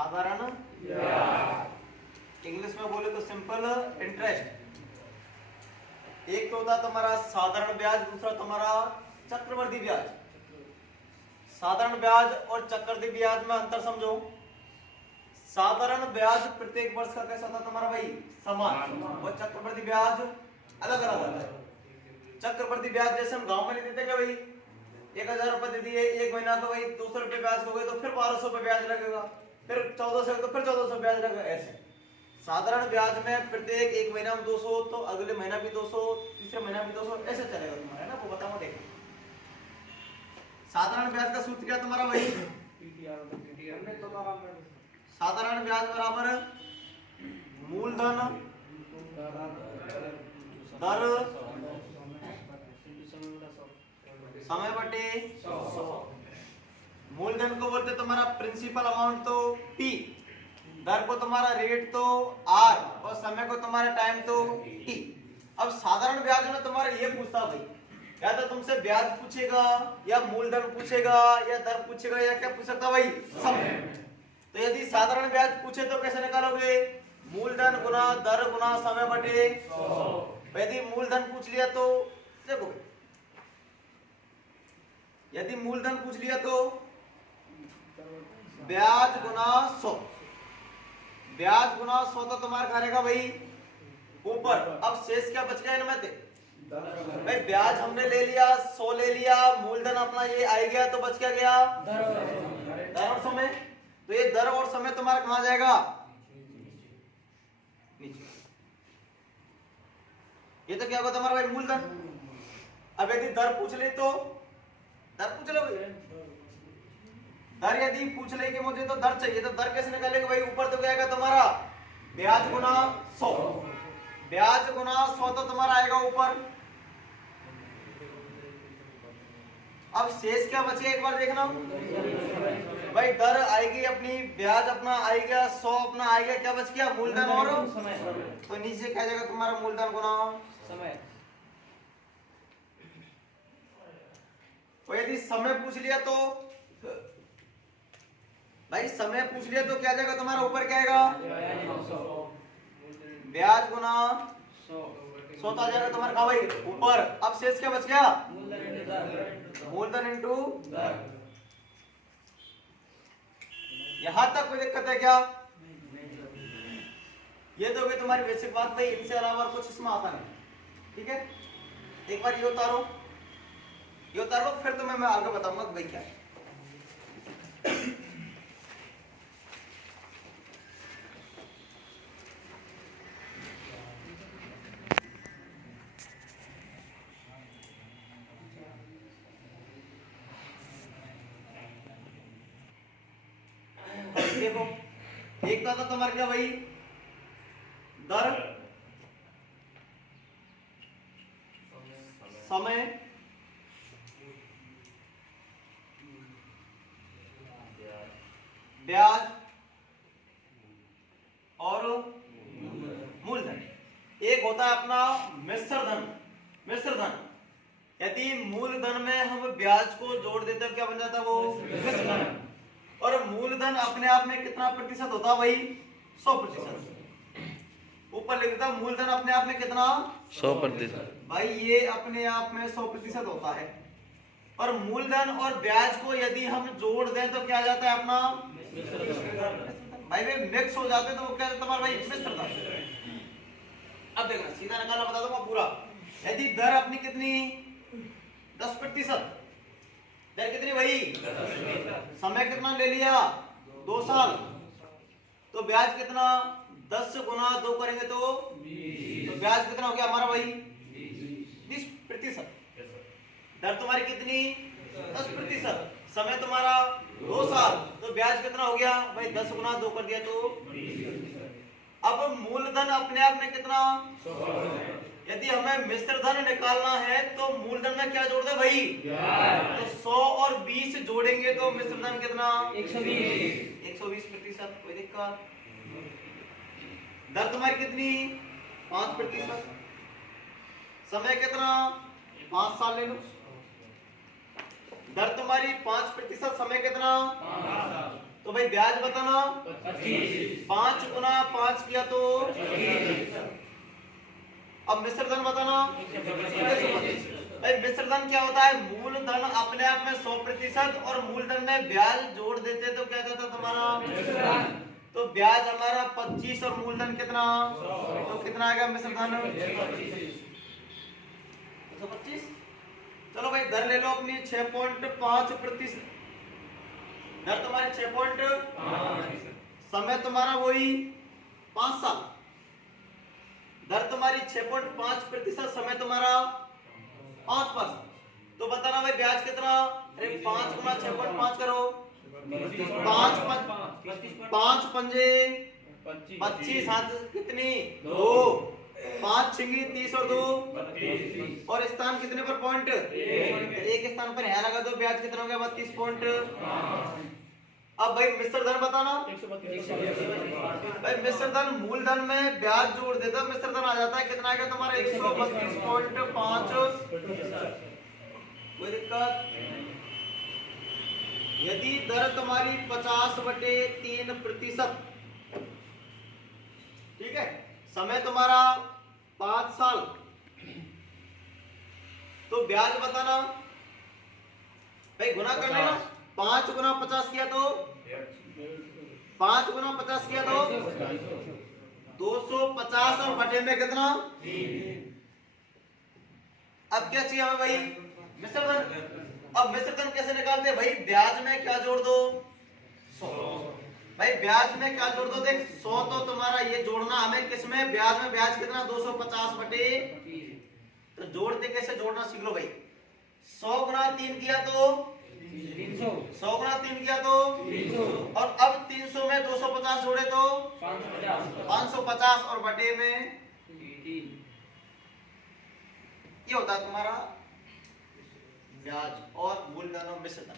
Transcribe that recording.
साधारण ब्याज। इंग्लिश में बोले तो सिंपल इंटरेस्ट। एक तो होता तुम्हारा साधारण ब्याज, दूसरा तुम्हारा चक्रवृद्धि ब्याज। साधारण ब्याज और चक्रवृद्धि ब्याज में अंतर समझो। साधारण ब्याज प्रत्येक वर्ष का कैसा था तुम्हारा भाई, समान, और चक्रवृद्धि ब्याज अलग अलग होता है। चक्रवृद्धि ब्याज जैसे हम गांव में नहीं देते क्या भाई, 1000 रुपए दे दिए, एक महीना का भाई 200 रुपए ब्याज हो गए तो फिर 1200 रुपए ब्याज लगेगा, फिर 1400 तो फिर 1400 ब्याज लगेगा। ऐसे साधारण ब्याज में प्रत्येक एक महीना में 200 तो अगले महीना भी 200, तीसरे महीना भी 200, ऐसे चलेगा तुम्हारा, है ना। वो बताऊंगा देखो। साधारण ब्याज का सूत्र क्या तुम्हारा भाई, साधारण ब्याज बराबर मूलधन दर समय बटे 100। मूलधन को बोलते तुम्हारा प्रिंसिपल अमाउंट तो P, दर को तुम्हारा रेट तो R, और समय को तुम्हारा टाइम तो T। अब साधारण ब्याज में तुम्हारा ये पूछता भाई, या तो तुमसे ब्याज पूछेगा या मूलधन पूछेगा या दर पूछेगा या क्या पूछ सकता भाई, समय। तो यदि साधारण ब्याज पूछे तो कैसे निकालोगे, मूलधन गुना दर गुना समय बटे 100। यदि मूलधन पूछ लिया तो देखो, यदि मूलधन पूछ लिया तो ब्याज गुना 100, ब्याज गुना 100 तो तुम्हारा करेगा भाई ऊपर। अब शेष क्या बच गया इनमें से भाई, ब्याज हमने ले लिया 100 ले लिया, मूलधन अपना ये आ गया, तो बच क्या गया दर और समय। तो ये दर और समय तुम्हारा कहां जाएगा, नीचे। ये तो क्या होगा तुम्हारा भाई मूलधन। अब यदि दर पूछ ले तो दर पूछ लो भाई, दर यदि पूछ ले कि मुझे तो दर चाहिए, तो दर कैसे निकालेगा भाई, ऊपर तो क्या आएगा तुम्हारा ब्याज गुना 100, ब्याज गुना 100 तो तुम्हारा आएगा ऊपर। अब शेष क्या बचेगा एक बार देखना भाई, दर आएगी अपनी, ब्याज अपना आएगा, 100 अपना आएगा, क्या बच गया मूलधन और समय। तो नीचे क्या जाएगा तुम्हारा मूलधन गुना समय। और यदि समय पूछ लिया तो भाई, समय पूछ लिया तो क्या जाएगा तुम्हारा ऊपर क्या आएगा ब्याज गुना 100 आ जाएगा तुम्हारा कहा भाई ऊपर। अब शेष क्या बच गया मूलधन इंटू दर। यहां तक कोई दिक्कत है क्या, ये तो होगी तुम्हारी बेसिक बात भाई, इनसे अलावा कुछ इसमें आता नहीं। ठीक है, एक बार ये उतारो, ये उतार लो, फिर तुम्हें मैं आगे बताऊंगा कि भाई क्या है। देखो, एक तो तुम्हारा क्या भाई दर, समय, ब्याज और मूलधन। एक होता है अपना मिश्र धन। मिश्र धन, यदि मूलधन में हम ब्याज को जोड़ देते हैं क्या बन जाता है वो मिश्र धन। और मूलधन अपने आप में कितना प्रतिशत होता है भाई, 100%। ऊपर लिख देता मूलधन अपने आप में कितना 100%। भाई ये अपने आप में 100% होता है। और मूलधन और ब्याज को यदि हम जोड़ दें तो क्या आ जाता है अपना भाई, वे मिक्स हो जाते तो वो क्या जाता है भाई मिश्र धन। अब देखना सीधा निकालना बता दूंगा पूरा। यदि दर अपनी कितनी 10%, दर कितनी भाई, समय कितना ले लिया 2 साल, तो ब्याज कितना 10 गुना 2 करेंगे तो ब्याज कितना हो गया हमारा भाई 20%। दर तुम्हारी कितनी 10%, समय तुम्हारा 2 साल, तो ब्याज कितना हो गया भाई 10 गुना 2 कर दिया तो 20%। अब मूलधन अपने आप में कितना, यदि हमें मिश्र धन निकालना है तो मूलधन में क्या जोड़ दे भाई, तो 100 और 20 जोड़ेंगे तो मिश्र धन कितना 120%। कोई दिक्कत। दर तुम्हारी कितनी 5%, समय कितना 5 साल ले लो। दर तुम्हारी 5%, समय कितना तो भाई ब्याज बताना 5 गुना 5 किया तो अब मिश्र धन बताना। भाई मिश्र धन क्या होता है, मूलधन अपने आप में 100% और मूलधन में ब्याज जोड़ देते तो क्या जाता तुम्हारा, तो ब्याज हमारा 25 और मूलधन कितना, तो कितना आएगा मिश्र धन 125। चलो भाई दर ले लो अपनी 6.5%, दर तुम्हारी 6. समय तुम्हारा वही 5 साल, दर तुम्हारी 6.5%, समय तुम्हारा 5%। तो बताना भाई ब्याज कितना, अरे 5 गुना 6.5 करो, 5 पंजे 25, हाथ कितनी 2, 5 छिंगी 30 और 2, और स्थान कितने पर पॉइंट, एक स्थान पर है लगा दो, ब्याज कितना हो गया 32 पॉइंट। अब भाई मिश्र धन बताना, भाई मिश्र धन मूलधन में ब्याज जोड़ देता, मिश्र धन आ जाता है कितना आएगा तुम्हारा 132.5। कोई दिक्कत, यदि दर तुम्हारी 50/3%, ठीक है, समय तुम्हारा 5 साल, तो ब्याज बताना, भाई गुना कर लेना, 5 गुना 50 किया तो 5 गुना 50 किया तो 250 और बटे में कितना। अब क्या चाहिए हमें भाई, मिश्र धन। अब मिश्र धन कैसे निकालते हैं भाई, ब्याज में क्या जोड़ दो 100, भाई ब्याज में क्या जोड़ दो, देख 100 तो तुम्हारा ये जोड़ना हमें किसमें, ब्याज में, ब्याज कितना 250 बटे, तो जोड़ते कैसे जोड़ना सीख लो भाई। 100 गुना 3 किया तो 300, 100 गुना 3 किया तो 300, और अब 300 में 250 जोड़े तो 550 और बटे में, ये होता है तुम्हारा ब्याज और मूलधन और मिश्र धन।